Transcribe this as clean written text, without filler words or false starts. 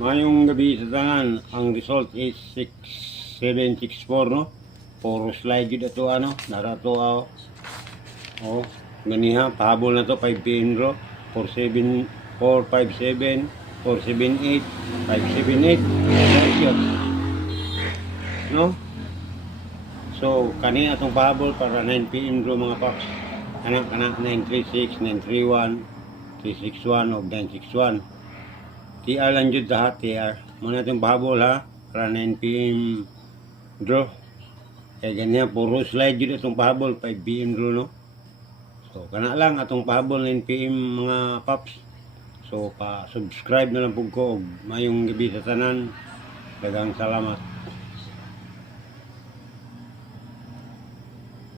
Mayong gabi sa tanan, ang result is 6764 no. Puro slide yun ito ano, narato ako. Oh, ganiha, pahabol na to 5 PM bro. 47 457 478 578. Yun. No? So, kani atong pahabol para 9 PM bro mga paps. Anak 936, 931, 361 o 961. TR lang dyan lahat, TR. Muna itong pahabol ha, para 9 PM draw. Kaya ganyan, puro slide yun itong pahabol, 5 PM draw no. So, kana lang atong pahabol 9 PM mga paps. So, pa-subscribe na lang po ko. Mayong gabi sa tanan. Dagang salamat.